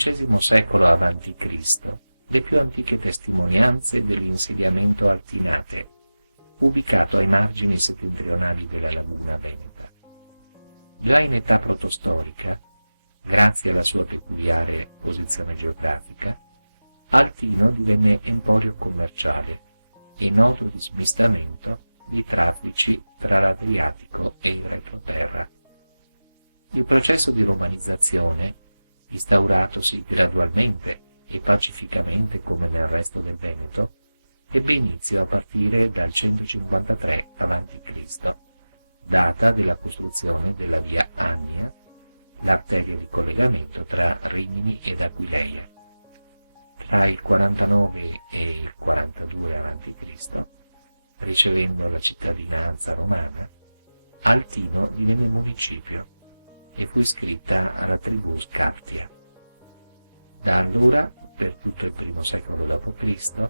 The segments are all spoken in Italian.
XII secolo a.C. le più antiche testimonianze dell'insediamento altinate, ubicato ai margini settentrionali della laguna veneta. Già in età protostorica, grazie alla sua peculiare posizione geografica, Artino divenne emporio commerciale e nodo di smistamento di traffici tra l'Adriatico e il retroterra. Il processo di romanizzazione, instauratosi gradualmente e pacificamente come nel resto del Veneto, ebbe inizio a partire dal 153 a.C., data della costruzione della via Annia, l'arteria di collegamento tra Rimini ed Aquileia. Tra il 49 e il 42 a.C., ricevendo la cittadinanza romana, Artino divenne municipio e fu iscritta alla tribù Scartia. Da allora, per tutto il I secolo d.C.,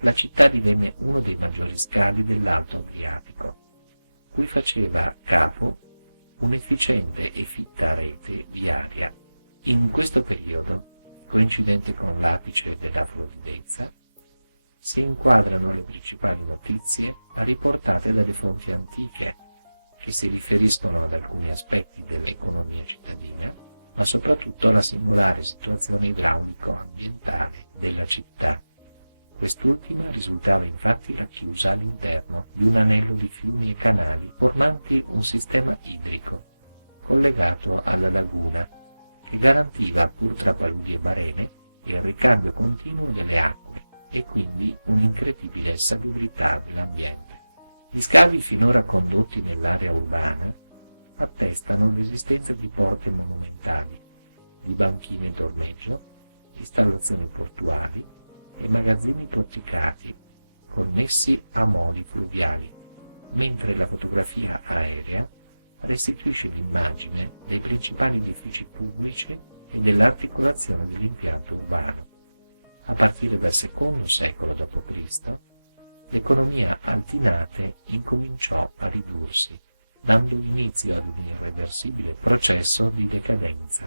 la città divenne uno dei maggiori scali dell'Alto Adriatico, cui faceva capo un'efficiente e fitta rete viaria. In questo periodo, coincidente con l'apice della fluidezza, si inquadrano le principali notizie riportate dalle fonti antiche, che si riferiscono ad alcuni aspetti dell'economia cittadina, ma soprattutto alla singolare situazione idraulico-ambientale della città. Quest'ultima risultava infatti racchiusa all'interno di un anello di fiumi e canali formanti un sistema idrico collegato alla laguna, che garantiva, pur tra paludi e marene, il ricambio continuo delle acque e quindi un'incredibile salubrità dell'ambiente. Gli scavi finora condotti nell'area urbana attestano l'esistenza di porte monumentali, di banchine d'ormeggio, installazioni portuali e magazzini porticati connessi a moli fluviali, mentre la fotografia aerea restituisce l'immagine dei principali edifici pubblici e dell'articolazione dell'impianto urbano. A partire dal II secolo d.C., l'economia altinate incominciò a ridursi, dando inizio ad un irreversibile processo di decadenza,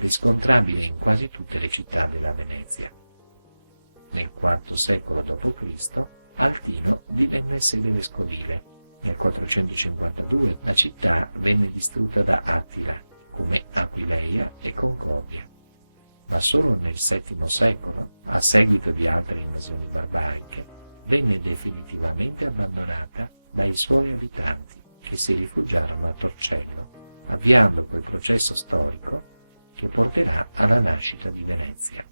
riscontrabile in quasi tutte le città della Venezia. Nel IV secolo d.C. Artino divenne sede vescovile. Nel 452 la città venne distrutta da Attila, come Aquileia e Concordia. Ma solo nel VII secolo, a seguito di altre invasioni barbariche, venne definitivamente abbandonata dai suoi abitanti, che si rifugiarono a Torcello, avviando quel processo storico che porterà alla nascita di Venezia.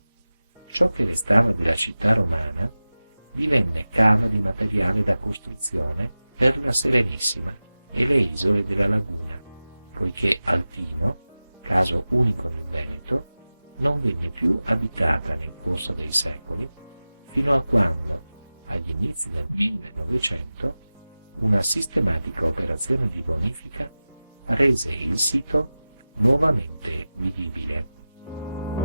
Ciò che restava della città romana divenne cava di materiale da costruzione per la Serenissima e le isole della laguna, poiché Artino, caso unico nel Veneto, non venne più abitata nel corso dei secoli, fino a quando, agli inizi del 1900, una sistematica operazione di bonifica rese il sito nuovamente vivibile.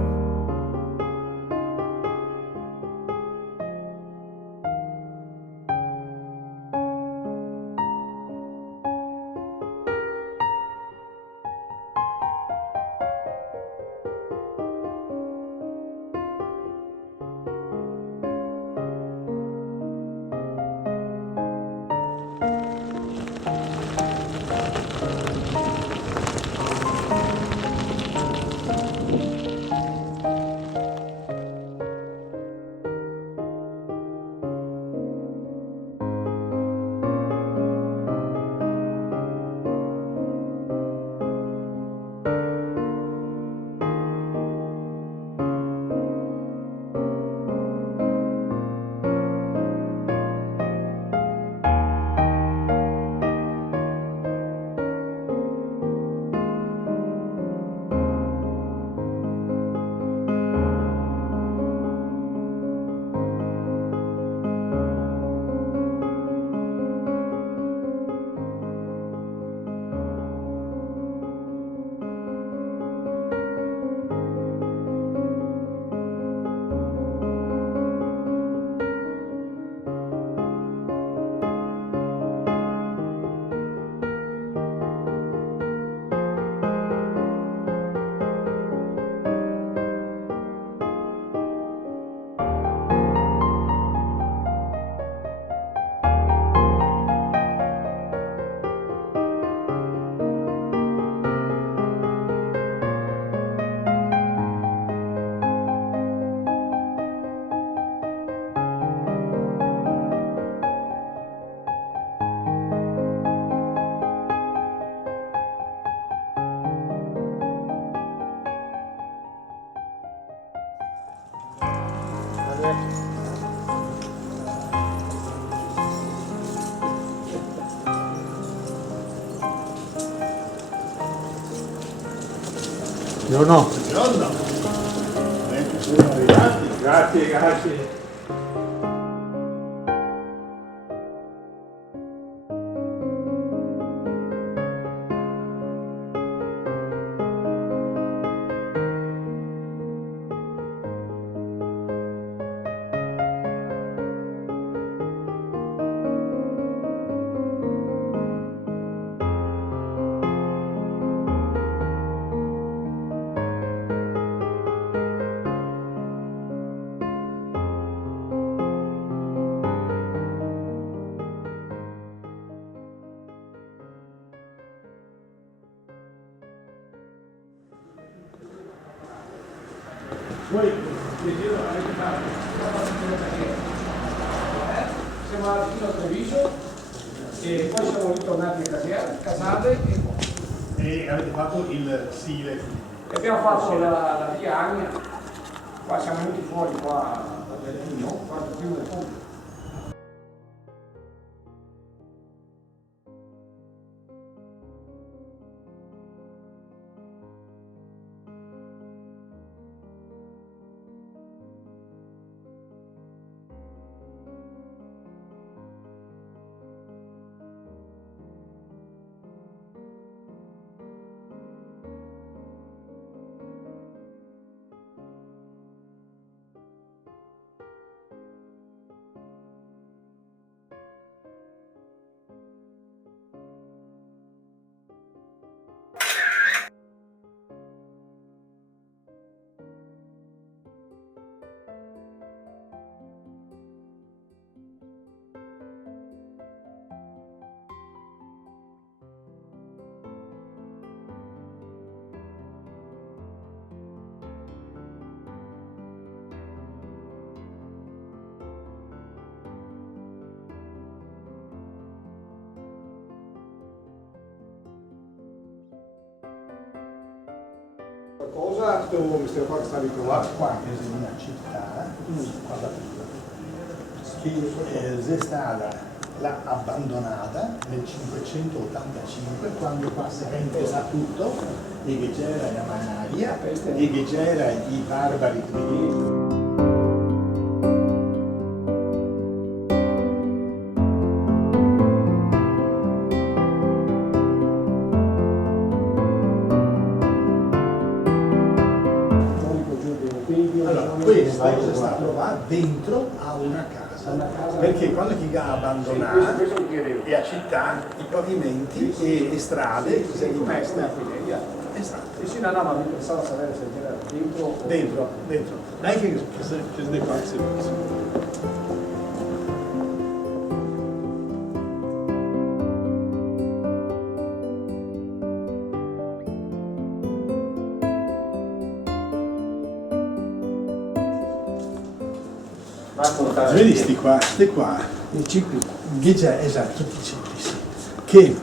Buongiorno. Buongiorno. Sono arrivati. Grazie, grazie. Poi vi giro avete fatto siamo andati fino a Treviso e poi siamo ritornati a Casale E avete fatto il Sile. e abbiamo fatto la via Agna. Qua siamo venuti fuori qua da Berlino, quando prima del ponte. Qualcosa queste qua che stavi trovando? Qua è una città, guarda, che è stata abbandonata nel 585 quando qua si è intesa tutto e che c'era la malaria e che c'era i barbari tedeschi. Allora, questo è stato là dentro a una casa, perché quando chi ha abbandonato e a città, i pavimenti e strade si rimesse. Esatto. Sì, no, ma mi pensavo a sapere se era dentro. Dentro. Dai che ne faccio. Vedi sti qua, I cicli. esatto, tutti i cicli, sì. Che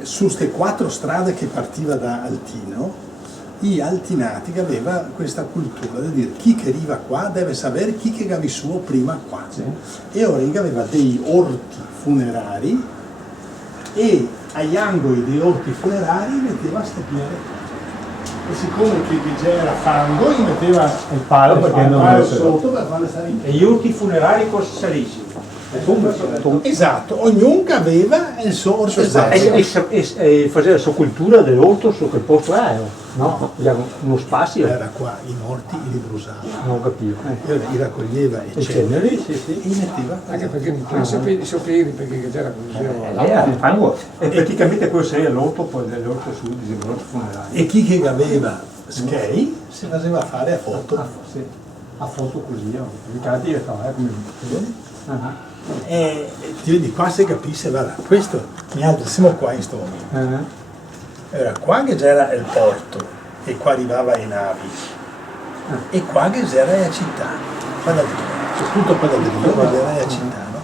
su queste 4 strade che partiva da Altino, gli altinati che aveva questa cultura di dire chi che arriva qua deve sapere chi che ha vissuto prima qua. Sì. E Origa aveva dei orti funerari e agli angoli dei orti funerari metteva ste pietre. E siccome che c'era fango, gli metteva Il palo perché non palo lo sotto per farle stare in E gli urti funerari cosa salissimo? Esatto, ognuno aveva il suo orto esatto. E faceva la sua cultura dell'orto su quel posto è, no? Uno spazio. Era qua, i morti li brusava, Non capivo. li raccoglieva E ceneri, sì, e sì. li metteva. Anche perché non sapevi perché c'era così. Il fango. E praticamente quello sarebbe l'orto, poi dell'orto su, dell'orto funerari. E chi che aveva skate si faceva fare a foto. Sì. A foto così, i carte come. E ti vedi qua si capisce, guarda, questo mi altro siamo qua in sto momento. Era qua che c'era il porto e qua arrivava i navi e qua che c'era la città, qua da c'è tutto qua da dritto, qua c'era la città, no?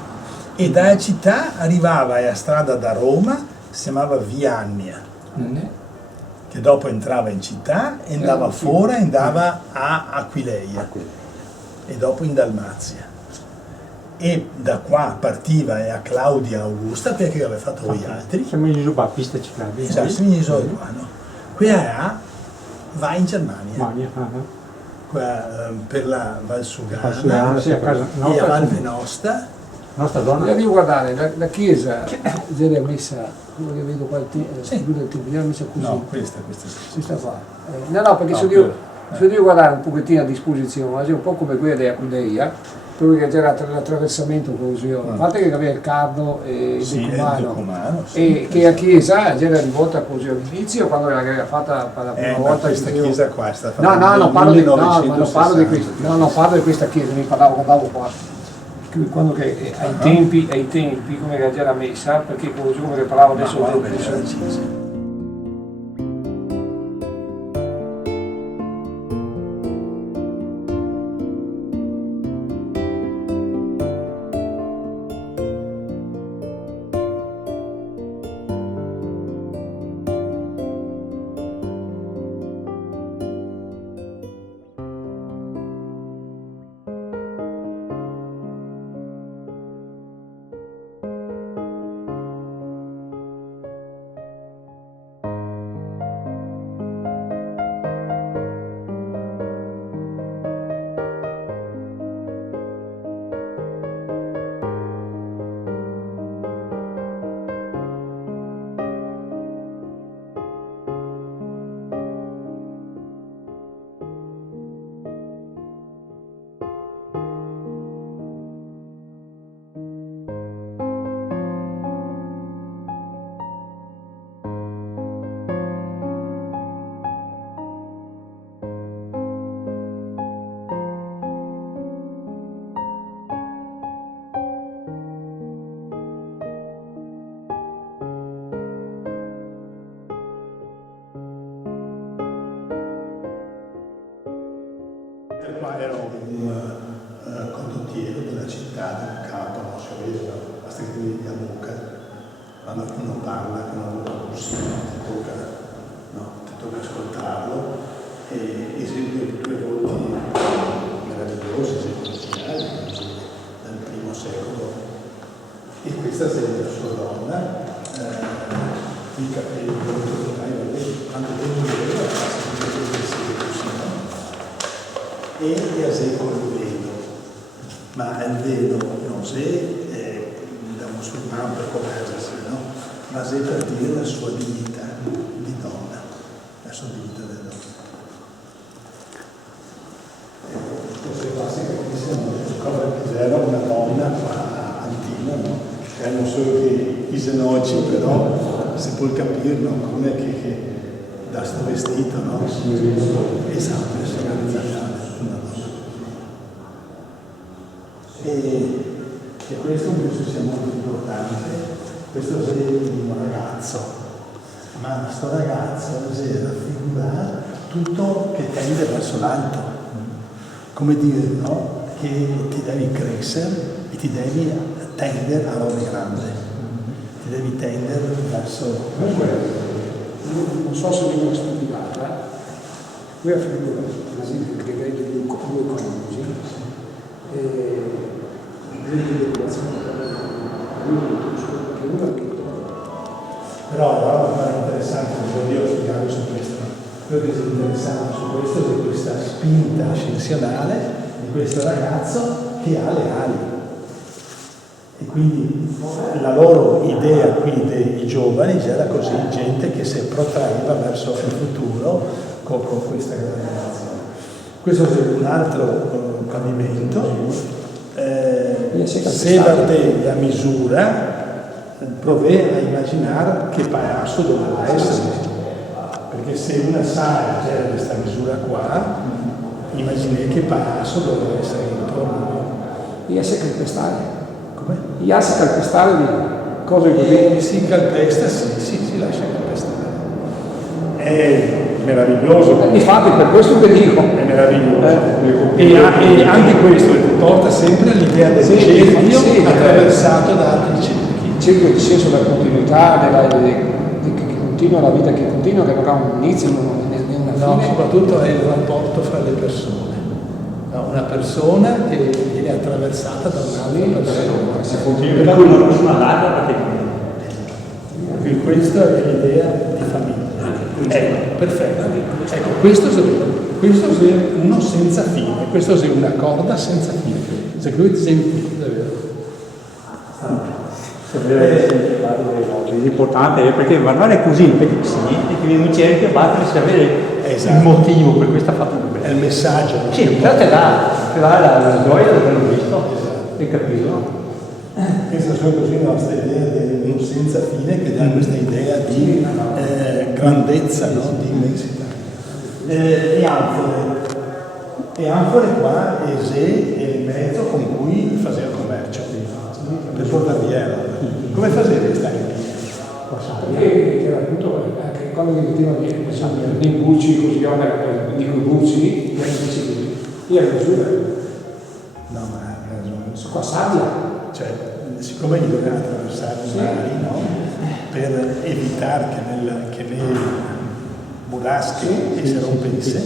E dalla città arrivava la strada da Roma, si chiamava Via Annia, che dopo entrava in città e andava fuori, andava a Aquileia e dopo in Dalmazia. E da qua partiva a Claudia Augusta perché aveva fatto gli altri. Siamo in giù a pista ciclabile. Esatto, siamo in qua, no? Qui era va in Germania, Mania, per la Val Sugana, Sugana sì, a casa e a nostra, Val Venosta. nostra donna. Devi guardare, la chiesa era messa, quello che vedo qua, Sì. del tempo, era messa così. No, questa sì. Questa qua. No, perché No, se devo guardare un pochettino a disposizione, è un po' come quella della Cudeia, perché c'era l'attraversamento così, a parte che aveva il cardo e il Sì, il decumano, decumano, sì. e che la chiesa era rivolta così all'inizio quando l'aveva fatta per la prima Ma volta. questa che io- chiesa qua è stata No, fatta nel parlo di, no, ma non 1960. parlo di questa, no, parlo di questa chiesa, guardavo qua. Quando che ai tempi come era già la messa, perché così come parlavo adesso No, del beh, era accesa. Qua era un condottiero della città, del capo, non so vedere, basta che ti vedi a bocca, quando uno parla che non lo così, ti tocca ascoltarlo e esegue due volti meravigliosi, esemplari, dal primo secolo. E questa è la sua donna, i capelli molto dorati, quanto tempo aveva, e a secolo il velo, ma il velo non è da musulmano per copergersi, no? Ma è per dire la sua dignità di donna, la sua dignità di donna. Queste qua si capiscono cosa era una donna antica, no? Non solo che oggi, però si può capire, no? Come che da sto vestito, no? Esatto, è organizzata. E questo penso sia molto importante, questo è un ragazzo, ma questo ragazzo raffigura tutto che tende verso l'alto, come dire, no? Che ti devi crescere e ti devi tendere a robe grandi, ti devi tendere verso... Comunque, non so se mi ho studiata, qui a figura, che vede due coniugi, però la cosa interessante, io spiegavo su questo, quello che è interessante su questo è questa spinta ascensionale di questo ragazzo che ha le ali. E quindi la loro idea qui dei giovani era così, gente che si protraeva verso il futuro con questa generazione. Questo è un altro pavimento. Se guardate a misura, provate a immaginare che palazzo doveva essere, perché se una sala c'era questa misura qua, immaginate che palazzo doveva essere intorno. Io si calpestare. Come? Io si calpestare di cose così. Si calpesta, si lascia calpestare. È meraviglioso. Infatti per questo che dico. È meraviglioso. E anche questo porta sempre all'idea del cerchio attraversato da altri cerchi. Il cerchio di senso della continuità, che continua, la vita che continua, che non ha un inizio né una fine. No, soprattutto è il rapporto fra le persone. No, una persona che viene attraversata da un'altra persona. Si continua per cui non sono andata perché questa è l'idea di famiglia. Ecco, perfetto. Ecco, questo è uno senza fine, questo è una corda senza fine. Se lui senti, davvero. L'importante è perché il manuale è così, perché sì, e che non c'è che battere se avere il motivo per cui sta fatto bene. È il messaggio. Sì, però te dà la gioia di averlo visto e capito. Questa sono così la nostra idea di un senza fine che dà questa idea di grandezza, no? Di immensità. E anfore qua Ese è il mezzo con cui faceva commercio per portare via. Come faceva stare in Perché era appunto anche quando mi metteva nei bucci, così dico i bucci, io ero giù. No, ma ha ragione. Su qua sabbia. Cioè, siccome gli doveva attraversare i mari, no? Per evitare che nei burraschi si rompesse,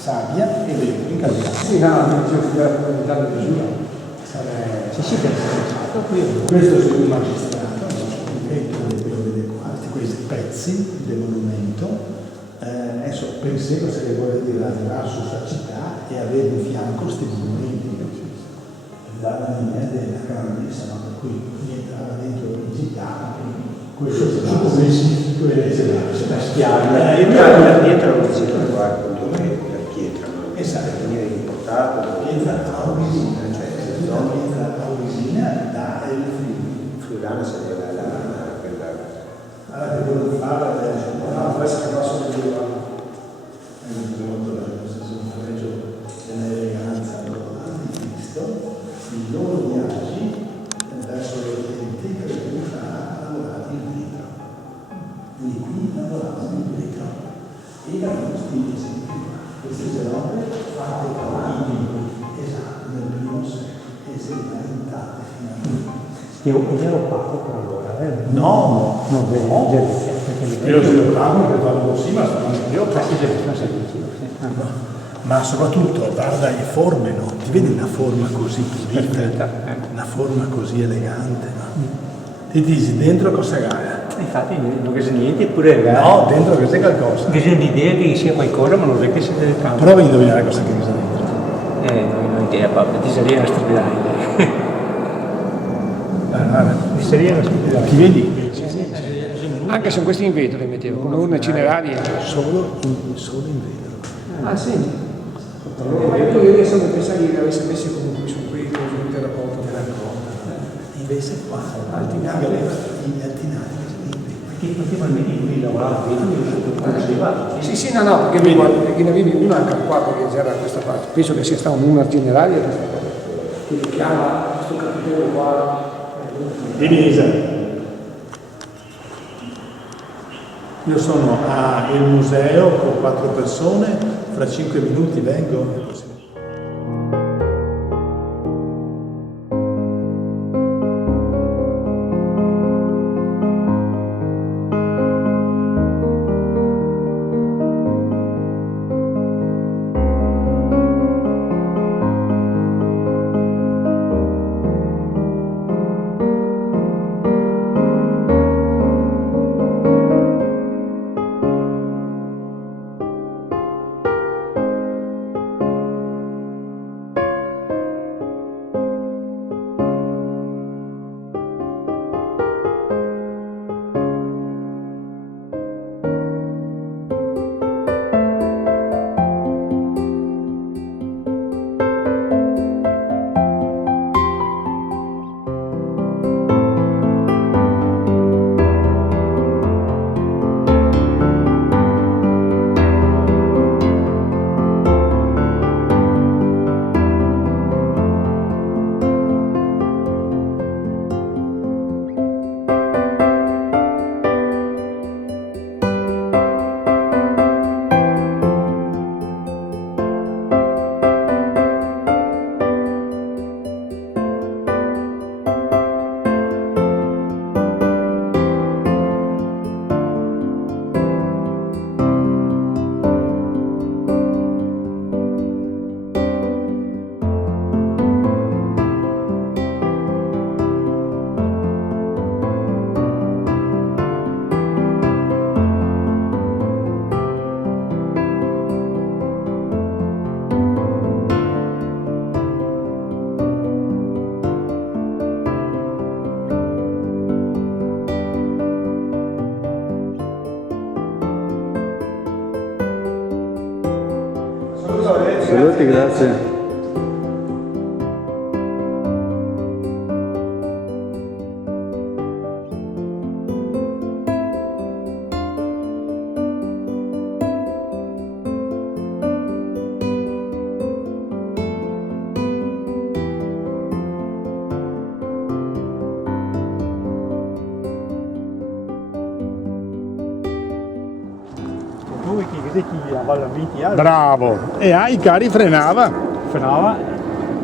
sabbia e dentro incagliato. Sì, no, non c'è più la comunità di misura. Sì, Questo è il magistrato, e tu vedete qua, questi pezzi del monumento. Adesso penso se che vuole dire arrivare su questa città e avere in fianco questi monumenti. Dalla linea della grandezza, no? Per cui entrava dentro la città, questo è la spiaggia. Dietro non si trova la pietra, Esatto. viene importato. La pietra aurisina, cioè la pietra aurisina da il Friulana sarebbe allora che volevo fare adesso, No, questa che va solo di là. è molto bello, un fregio dell'eleganza di Cristo. I loro viaggi verso l'Oriente che ha lavorato in vetro. Quindi qui lavoravano in vetro e erano questi esempi qua. Queste opere fatte con i libri, esatto, nel primo secolo, esemplari intatte fino a Io ero fatto per allora, No, perché io sono bravo che vado così, ma sono anche io. Ma soprattutto guarda le forme, no? Ti vedi una forma così pulita, una forma così elegante, no? Ti dici dentro cosa gara? infatti non c'è niente, eppure No, dentro che c'è qualcosa. c'è l'idea che sia qualcosa, ma non è che sia del campo. Prova a indovinare cosa che c'è dentro. Non ho idea, proprio, ti sarebbe una stupidaggine. Ti sarebbe una stupidaggine. Ti vedi? Anche se questi in vetro li mettevo, con urne cinerarie. Solo in vetro. Ah sì? Io adesso mi pensavo che li avessi messi comunque su qui, con un terraporto della Invece qua, altinari, gli altinari, Perché praticamente lui lavorava bene, Sì, sì, no, perché ne avevi una anche qua che c'era da questa parte. Penso che sia stato una generalia che li chiama questo capitello qua. Denisa. Io sono al museo con 4 persone, fra 5 minuti vengo. grazie, grazie. Bravo! E ai cari frenava.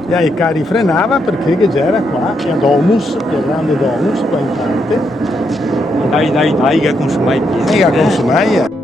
E ai cari frenava perché che c'era qua, il domus, il grande domus, qua in parte. Dai, che consumai pieno. E che consumai.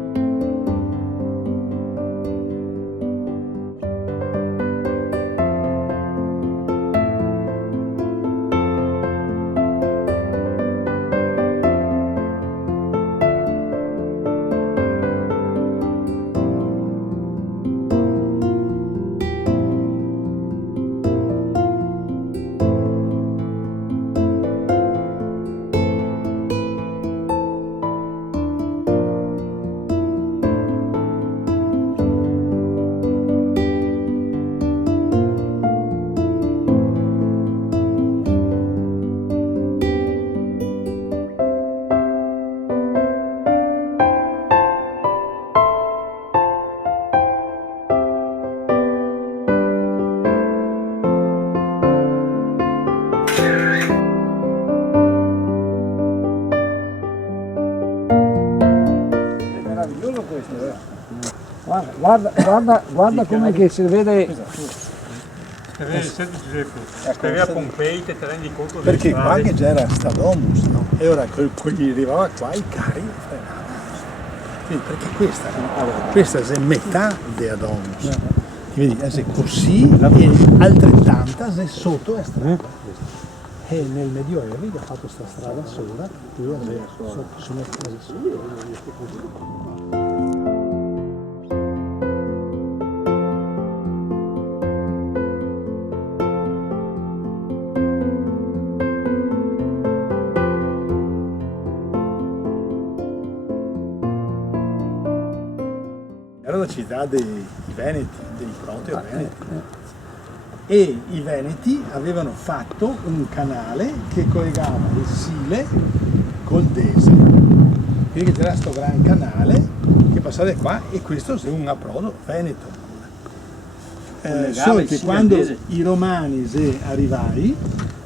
Guarda come che si vede. Stai a Pompei che ti rendi conto del Perché qua che c'era sta domus, no? E ora quelli arrivava qua i carri frenavano. Quindi perché questa è metà della domus. Vedi, è così e altrettanta è sotto la strada. E nel Medioevo ha fatto sta strada sola, più sono cose sole. Era la città dei Veneti, dei Proteo-Veneti. E i Veneti avevano fatto un canale che collegava il Sile col Dese. Quindi c'era questo gran canale che passava qua e questo è un approdo veneto. Solo che quando i romani arrivai,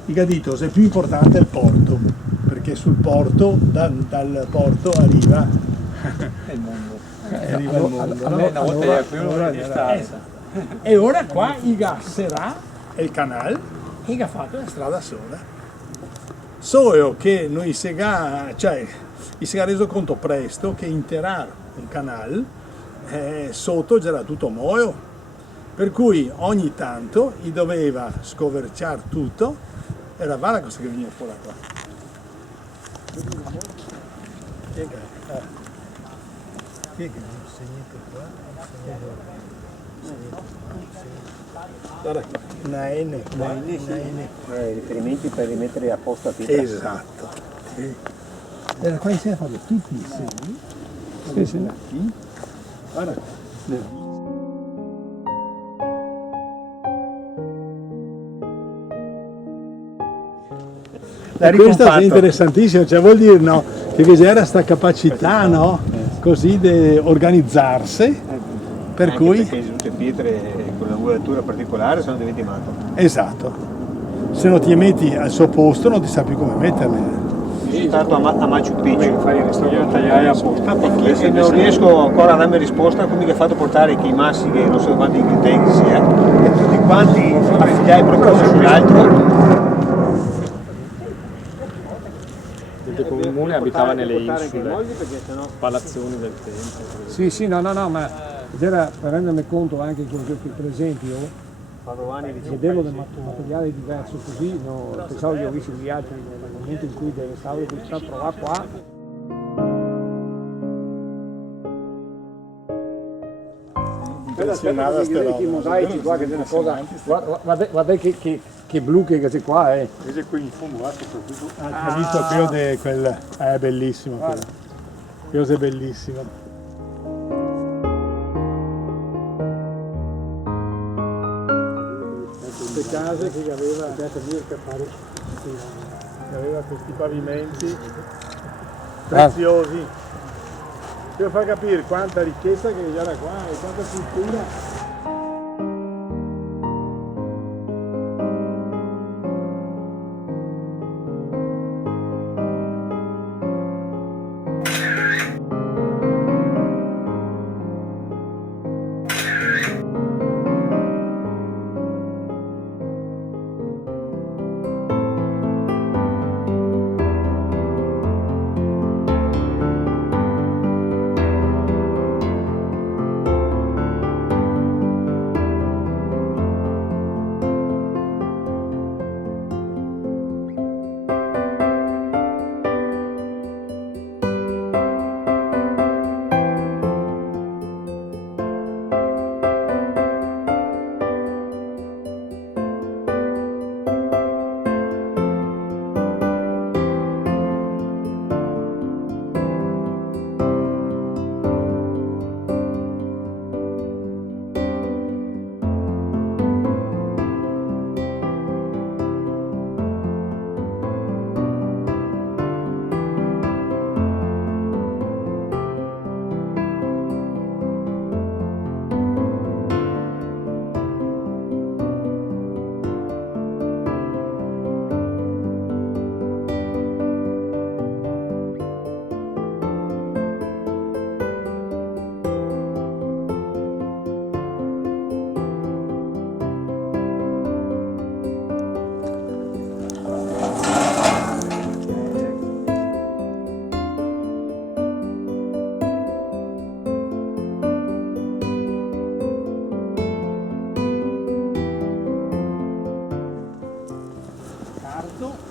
i Gaditos è più importante il porto, perché sul porto, dal porto arriva il mondo. Arriva il mondo. E ora qua il gas sarà il canale e ha fatto la strada sola. Solo che noi si è reso conto presto che interare un canale sotto c'era tutto muoio, per cui ogni tanto gli doveva scoverciare tutto, era vale cosa che veniva fuori qua. Chi è che non segnete qua? Guarda qua, una N qua, una N qua. Riferimenti per rimettere a posto a pietra. Esatto. Sì. Era qua insieme a farlo tutti i segni. Sì. Guarda qua. Questa è interessantissima, cioè vuol dire no, che c'era questa capacità no, così di organizzarsi, per anche cui... perché tutte pietre con una muratura particolare sono diventi matto. Esatto, se non ti metti al suo posto non ti sa più come metterle. Sono stato a Machu Picchu tagliare apposta e non riesco ancora a darmi risposta a come mi ha fatto portare i massi che non so quanti ingredienti sia e tutti quanti affidai proprio uno sull'altro. Il comune abitava nelle insule, palazzoni del tempo. Sì, no, ma era per rendermi conto anche che per esempio vedevo del materiale diverso così, no, pensavo che ho visto gli altri nel momento in cui stavo a trovare qua. Impressionava sta roba. I mosaici qua che c'è una cosa, guarda che blu che c'è qua è. Invece qui in fondo là soprattutto. Hai visto quello di quel... è bellissimo quello. Quello è bellissimo. queste case che aveva questi pavimenti preziosi. Per far capire quanta ricchezza che c'era qua e quanta cultura.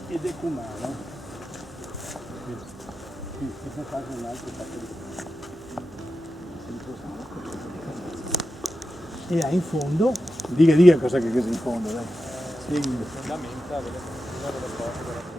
Ed Ecumano. Questa casa è un altro fatto di... E ha in fondo, dica cosa che c'è in fondo, dai. Spieghi. Fondamenta delle porte.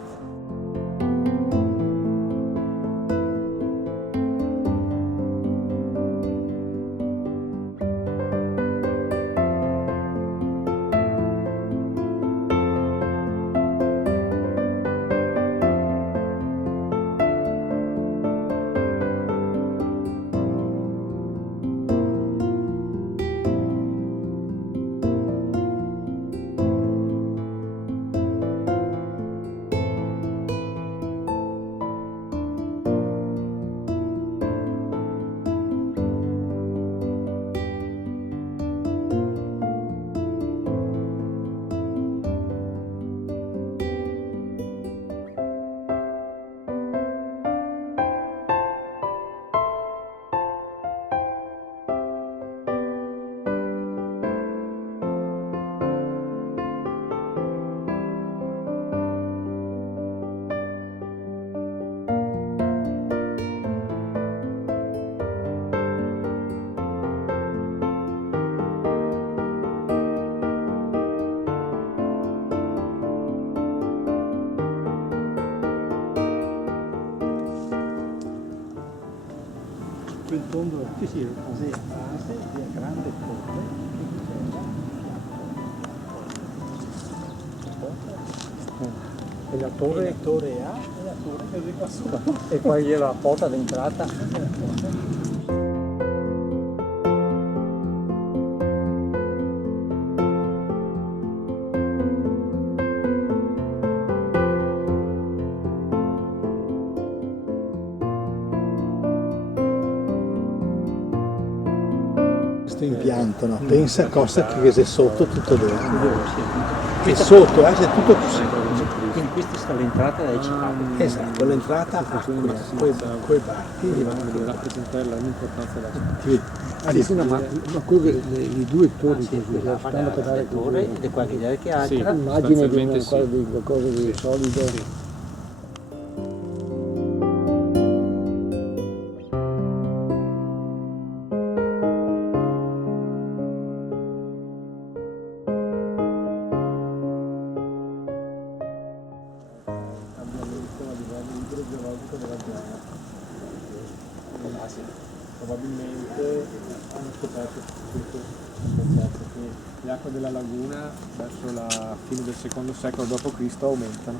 Quel tondo, sì, base di grande torre E la e torre, la torre A e la torre che è qua sopra. e poi gli la porta d'entrata. Questo impianto, no? Pensa cosa che c'è sotto tutto dentro. E sotto c'è tutto così. Quindi questa sta l'entrata dai cicati. Esatto, l'entrata a quei barchi. Rappresentare l'importanza della città. Sì, ma quelle, le due torri così, stanno per dare torre ed è qualche idea che altra. immagine di sostanzialmente sì. qualcosa di solido. probabilmente hanno scoperto tutto il concetto che le acque della laguna verso la fine del secondo secolo d.C. aumentano.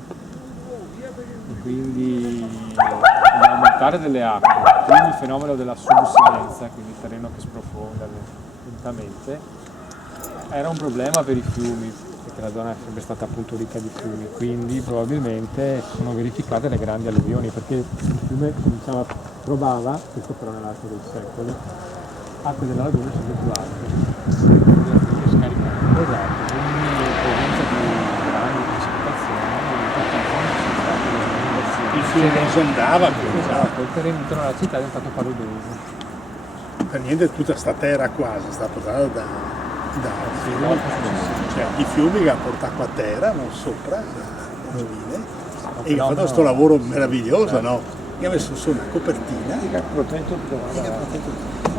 E quindi l'aumentare delle acque, quindi il fenomeno della subsidenza, quindi il terreno che sprofonda lentamente, era un problema per i fiumi, perché la zona è sempre stata appunto ricca di fiumi, quindi probabilmente sono verificate le grandi alluvioni, perché il fiume provava, questo però nell'arco dei secoli, acque della laguna sempre più alte, quindi scaricando, esatto, quindi presenza di grandi precipitazioni, Il fiume non si andava più. esatto, il terreno intorno alla città è diventato paludoso. Per niente tutta sta terra qua è stata portata cioè i fiumi che ha portato qua a terra, non sopra, e che ha fatto questo lavoro meraviglioso, no? Che ha messo su una copertina Che ha protetto tutto, e che ha protetto tutto.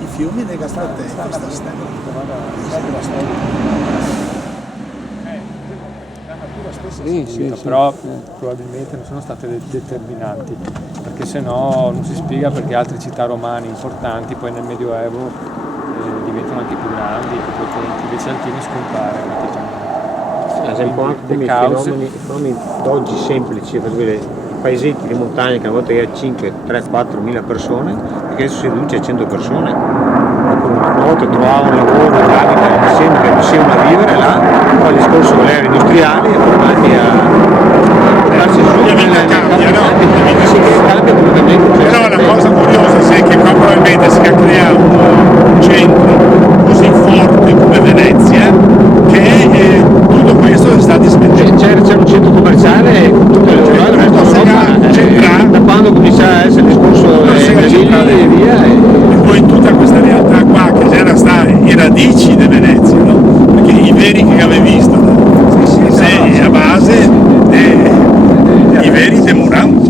I fiumi ne sta attento, sta Sì, però probabilmente non sono state determinanti, perché se no non si spiega perché altre città romane importanti poi nel Medioevo diventano anche più grandi, più potenti, invece Alpini scompare praticamente. Ad esempio anche come i fenomeni d'oggi semplici, per vedere i paesetti di montagna che una volta era 5, 3, 4 mila persone, perché adesso si riduce a 100 persone. Una volta trovavano lavoro, insieme che riuscivano a vivere là, poi il discorso con le aree industriali è tornati a darsi su cambia completamente. Però la cosa curiosa è che qua probabilmente si è creato un centro così forte come Venezia che tutto questo è stato dismettendo. C'era un centro commerciale tutto da quando comincia a essere il discorso delle ville e via. E poi tutta questa realtà qua che c'era sta i radici di Venezia, no? Perché i veri che avevi visto, no? Sì, a base i veri di Muran,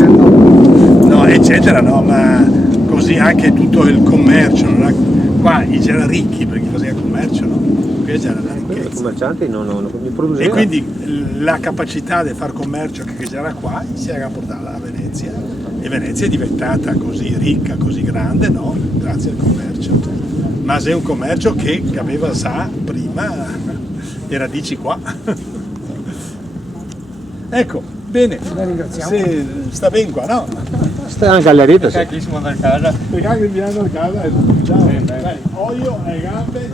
no, eccetera, no? Ma così anche tutto il commercio, no? Qua c'era ricchi perché faceva commercio, no? Qui c'era la I ricchezza. commercianti non E producevano. quindi la capacità di far commercio che c'era qua si era portata a Venezia e Venezia è diventata così ricca, così grande, no? Grazie al commercio. Ma è un commercio che aveva già prima le radici qua. Ecco, bene. La ringraziamo. Se sta bene qua, no? Sta una galleria, sì. Chi si muove a casa? Perché mi viene a casa e ciao. Dai, olio alle gambe.